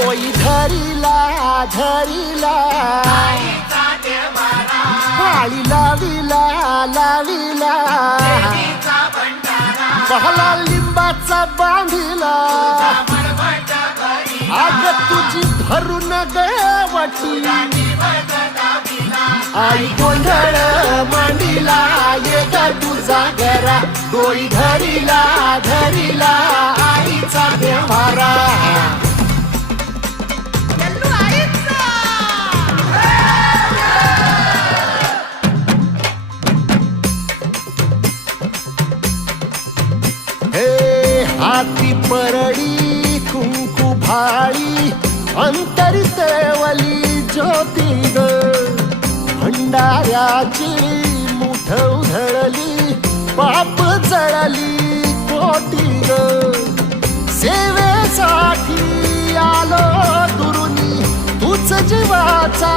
डोई धरिला धरिला माळी लाविला लाविला बहला लिंबाचा बांधिला आग तुझी भरून गवटी आई गोंधळ मांडिला ये ग तुझा घरा डोई धरिला धरिला आईचा देवारा हाती परडी कुंकू भाळी अंतरी तेवली ज्योती ग भंडाऱ्याची मुठ उधळली पाप जळली कोटी ग सेवेसाठी आलो दुरुनी तूच जीवाचा